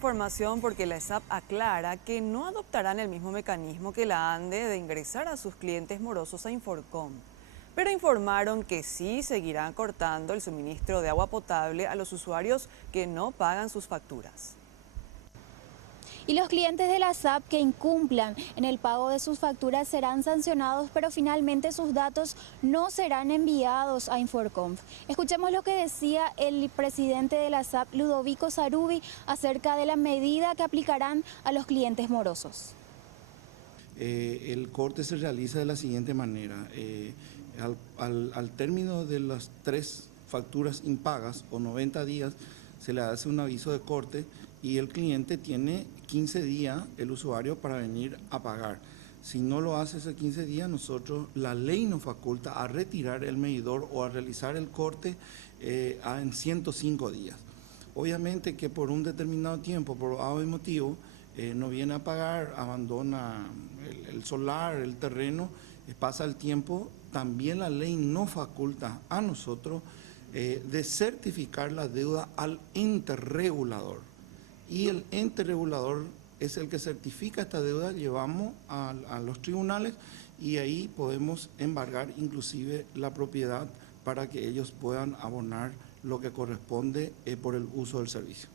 información porque la SAP aclara que no adoptarán el mismo mecanismo que la ANDE de ingresar a sus clientes morosos a Inforcom, pero informaron que sí seguirán cortando el suministro de agua potable a los usuarios que no pagan sus facturas. Y los clientes de la SAP que incumplan en el pago de sus facturas serán sancionados, pero finalmente sus datos no serán enviados a Inforcom. Escuchemos lo que decía el presidente de la SAP, Ludovico Sarubi, acerca de la medida que aplicarán a los clientes morosos. El corte se realiza de la siguiente manera. Al término de las 3 facturas impagas o 90 días, se le hace un aviso de corte y el cliente tiene 15 días, el usuario, para venir a pagar. Si no lo hace esos 15 días, la ley nos faculta a retirar el medidor o a realizar el corte en 105 días. Obviamente que por un determinado tiempo, por algún motivo, no viene a pagar, abandona el solar, el terreno, pasa el tiempo, también la ley nos faculta a nosotros de certificar la deuda al ente regulador. Y el ente regulador es el que certifica esta deuda, llevamos a los tribunales y ahí podemos embargar inclusive la propiedad para que ellos puedan abonar lo que corresponde por el uso del servicio.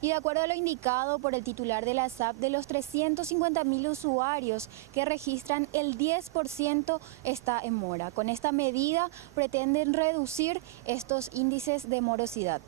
Y de acuerdo a lo indicado por el titular de la SAP, de los 350.000 usuarios que registran, el 10% está en mora. Con esta medida pretenden reducir estos índices de morosidad.